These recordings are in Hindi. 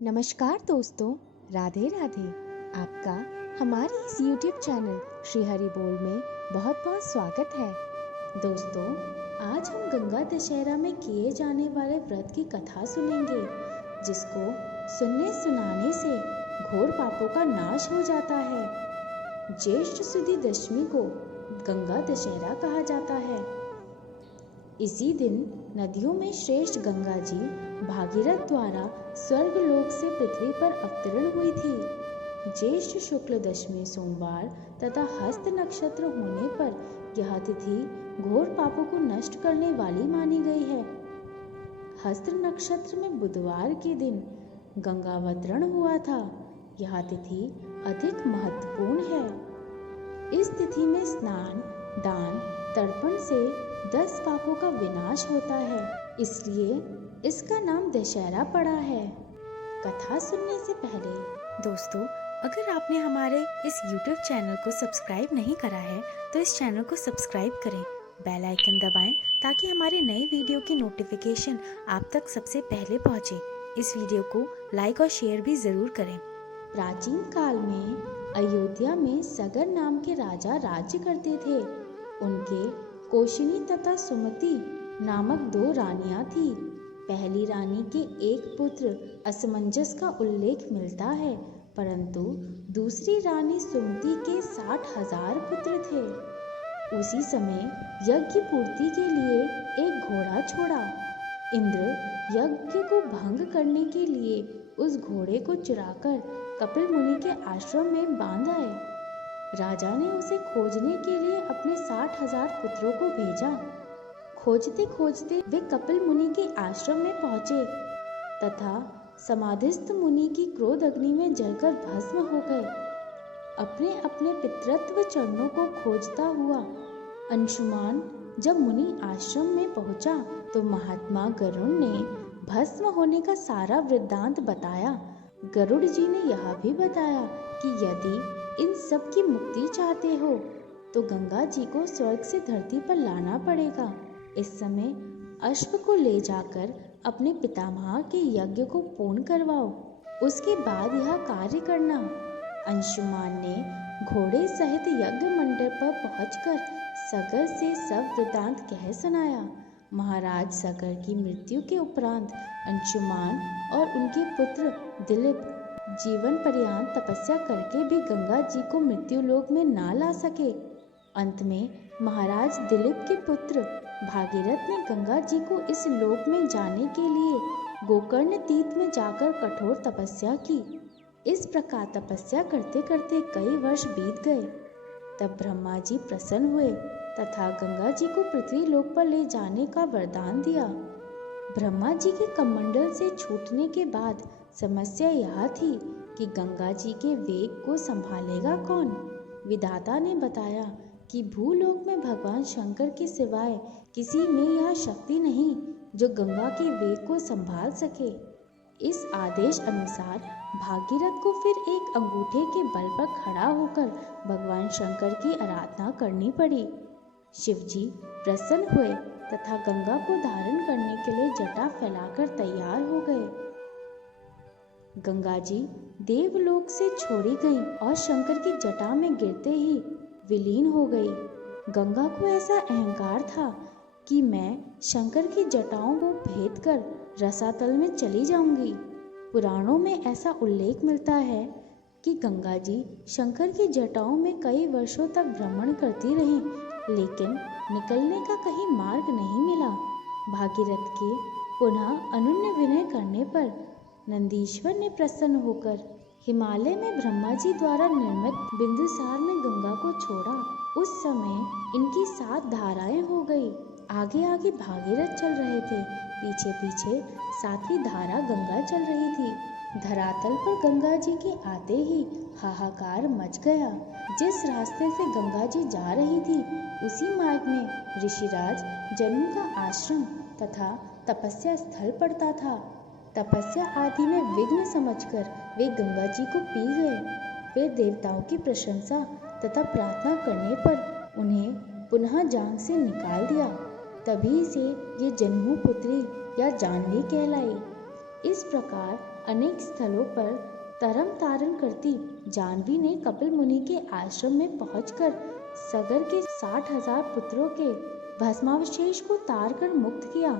नमस्कार दोस्तों, राधे राधे। आपका हमारे इस YouTube चैनल श्री हरि बोल में बहुत बहुत स्वागत है। दोस्तों, आज हम गंगा दशहरा में किए जाने वाले व्रत की कथा सुनेंगे, जिसको सुनने सुनाने से घोर पापों का नाश हो जाता है। ज्येष्ठ सुदी दशमी को गंगा दशहरा कहा जाता है। इसी दिन नदियों में श्रेष्ठ गंगा जी भागीरथ द्वारा स्वर्ग लोक से पृथ्वी पर अवतरण हुई थी। ज्येष्ठ शुक्ल दशमी सोमवार तथा हस्त नक्षत्र होने पर यह तिथि घोर पापों को नष्ट करने वाली मानी गई है। हस्त नक्षत्र में बुधवार के दिन गंगावतरण हुआ था। यह तिथि अधिक महत्वपूर्ण है। इस तिथि में स्नान, दान, तर्पण से 10 पापों का विनाश होता है, इसलिए इसका नाम दशहरा पड़ा है। कथा सुनने से पहले दोस्तों, अगर आपने हमारे इस YouTube चैनल को सब्सक्राइब नहीं करा है तो इस चैनल को सब्सक्राइब करें, बेल आइकन दबाएं ताकि हमारे नए वीडियो की नोटिफिकेशन आप तक सबसे पहले पहुंचे। इस वीडियो को लाइक और शेयर भी जरूर करें। प्राचीन काल में अयोध्या में सगर नाम के राजा राज्य करते थे। उनके कोशिनी तथा सुमति नामक 2 रानियां थी। पहली रानी के एक पुत्र असमंजस का उल्लेख मिलता है, परंतु दूसरी रानी सुमति के 60,000 पुत्र थे। उसी समय यज्ञ पूर्ति के लिए एक घोड़ा छोड़ा। इंद्र यज्ञ को भंग करने के लिए उस घोड़े को चुराकर कपिल मुनि के आश्रम में बांध आए। राजा ने उसे खोजने के लिए अपने 60,000 पुत्रों को भेजा। खोजते खोजते वे कपिल मुनि के आश्रम में पहुंचे तथा समाधिस्थ मुनि की क्रोध अग्नि में जलकर भस्म हो गए। अपने अपने पितृत्व चरणों को खोजता हुआ अंशुमान जब मुनि आश्रम में पहुंचा तो महात्मा गरुड़ ने भस्म होने का सारा वृत्तांत बताया। गरुड़ जी ने यह भी बताया कि यदि इन सब की मुक्ति चाहते हो तो गंगा जी को स्वर्ग से धरती पर लाना पड़ेगा। इस समय अश्व को ले जाकर अपने पितामह के यज्ञ को पूर्ण करवाओ, उसके बाद यह कार्य करना। अंशुमान ने घोड़े सहित यज्ञ मंडप पर पहुंचकर सगर से सब वृत्तांत कह सुनाया। महाराज सगर की मृत्यु के उपरांत अंशुमान और उनके पुत्र दिलीप जीवन पर्यंत तपस्या करके भी गंगा जी को मृत्यु लोक में ना ला सके। अंत में महाराज दिलीप के पुत्र भागीरथ ने गंगा जी को इस लोक में जाने के लिए गोकर्ण तीर्थ में जाकर कठोर तपस्या की। इस प्रकार तपस्या करते करते कई वर्ष बीत गए। तब ब्रह्मा जी प्रसन्न हुए तथा गंगा जी को पृथ्वी लोक पर ले जाने का वरदान दिया। ब्रह्मा जी के कमंडल से छूटने के बाद समस्या यह थी कि गंगा जी के वेग को संभालेगा कौन। विधाता ने बताया कि भूलोक में भगवान शंकर के सिवाय किसी में यह शक्ति नहीं जो गंगा के वेग को संभाल सके। इस आदेश अनुसार भागीरथ को फिर एक अंगूठे के बल पर खड़ा होकर भगवान शंकर की आराधना करनी पड़ी। शिवजी प्रसन्न हुए तथा गंगा को धारण करने के लिए जटा फैलाकर तैयार हो गए। गंगा जी देवलोक से छोड़ी गईं और शंकर की जटा में गिरते ही विलीन हो गई। गंगा को ऐसा अहंकार था कि मैं शंकर की जटाओं को भेद कर रसातल में चली जाऊंगी। पुराणों में ऐसा उल्लेख मिलता है कि गंगा जी शंकर की जटाओं में कई वर्षों तक भ्रमण करती रहीं, लेकिन निकलने का कहीं मार्ग नहीं मिला। भागीरथ के पुनः अनुन्य विनय करने पर नंदीश्वर ने प्रसन्न होकर हिमालय में ब्रह्मा जी द्वारा निर्मित बिंदुसार में गंगा को छोड़ा। उस समय इनकी 7 धाराएं हो गई। आगे आगे भागीरथ चल रहे थे, पीछे पीछे 7वीं धारा गंगा चल रही थी। धरातल पर गंगा जी के आते ही हाहाकार मच गया। जिस रास्ते से गंगा जी जा रही थी उसी मार्ग में ऋषिराज जन्म का आश्रम तथा तपस्या स्थल पड़ता था। तपस्या आदि में विघ्न समझकर वे गंगा जी को पी गए। वे देवताओं की प्रशंसा तथा प्रार्थना करने पर उन्हें पुनः जांग से निकाल दिया। तभी से ये जन्मू पुत्री या जानवी कहलाई। इस प्रकार अनेक स्थलों पर तरम तारण करती जाह्नवी ने कपिल मुनि के आश्रम में पहुंचकर सगर के 60,000 पुत्रों के भस्मावशेष को तार कर मुक्त किया।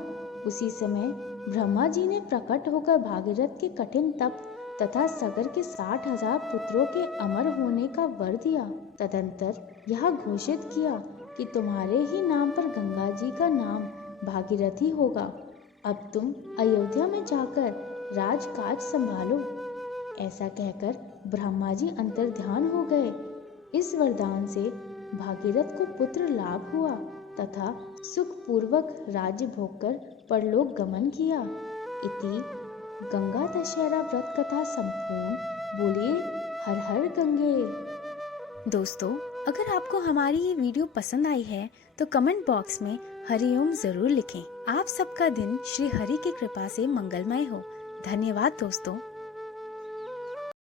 उसी समय ब्रह्मा जी ने प्रकट होकर भागीरथ के कठिन तप तथा सगर के 60,000 पुत्रों के अमर होने का वर दिया। तदंतर यह घोषित किया कि तुम्हारे ही नाम पर गंगा जी का नाम भागीरथी होगा। अब तुम अयोध्या में जाकर राजकाज संभालो। ऐसा कहकर ब्रह्मा जी अंतर्ध्यान हो गए। इस वरदान से भागीरथ को पुत्र लाभ हुआ तथा सुखपूर्वक राज्य भोग कर परलोक गमन किया। इति गंगा दशहरा व्रत कथा संपूर्ण। बोलिए हर हर गंगे। दोस्तों, अगर आपको हमारी ये वीडियो पसंद आई है तो कमेंट बॉक्स में हरिओम जरूर लिखें। आप सबका दिन श्री हरि की कृपा से मंगलमय हो। धन्यवाद दोस्तों।